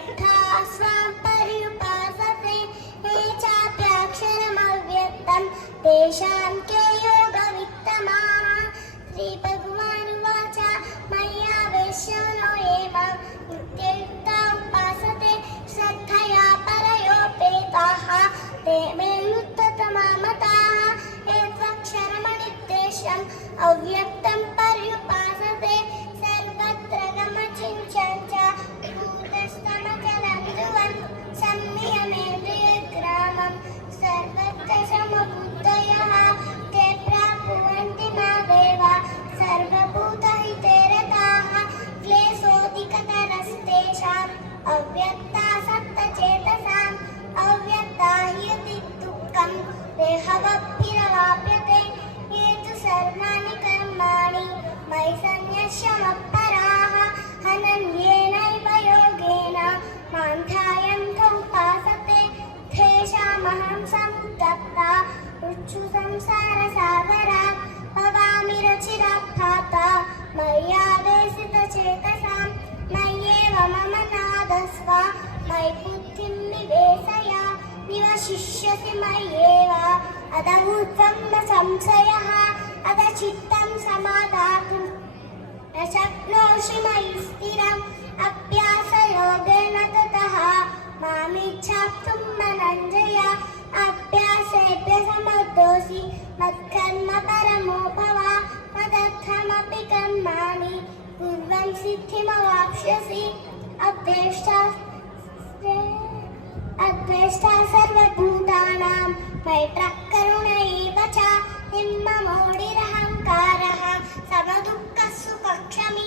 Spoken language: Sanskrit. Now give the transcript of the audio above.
श्रद्धा स्वां पर्युपासते ये चाप्याक्षरमव्यक्तं तेषां के योगवित्तमाः। श्रीभगवानुवाच मय्यावेश्यो नो ये मां नित्ययुक्ता उपासते श्रद्धया परयोपेताः ते मे युक्ततमा मताः। एतक्षरमनिर्देशम् अव्यक्तं पर्युपासते सर्वत्र गमचिञ्चं च भूतस्थमचलं ध्रुवं संनियमेन्द्रियग्रामं सर्वत्र समबुद्धयः ते प्राप्नुवन्ति मामेव सर्वभूतहिते रताः। क्लेशोऽधिकतरस्तेषाम् अव्यक्तासक्तचेतसाम् अव्यक्ता हि दुःखं देहवद्भिरवाप्यते। ये तु सर्वाणि कर्माणि मयि सन्न्यस्य मत्पराः अनन्येनैव योगेन मां ध्यायन्तः उपासते तेषामहं समुद्यक्ता मृत्युसंसारसागरात् भवामि रचिरात्माता मय्यावेशितचेतसां मय्येव मम नादस्व मयि बुद्धिं निवेशय निवशिष्यसि मय्येव अदभूतं न संशयः अदचित्तं समादातुं न शक्नोषि मयि स्थिरम् अभ्यासयोगेन ततः मामिच्छाप्तुं धनञ्जय अभ्यासेभ्यसमर्थोऽसि मत्कर्म परमो भव मदर्थमपि कर्माणि कुर्वन् सिद्धिमवाप्स्यसि। अद्वेष्टा सर्वभूतानां मैत्रः करुण एव च निर्ममोऽहङ्कारः समदुःखः सुखक्षमी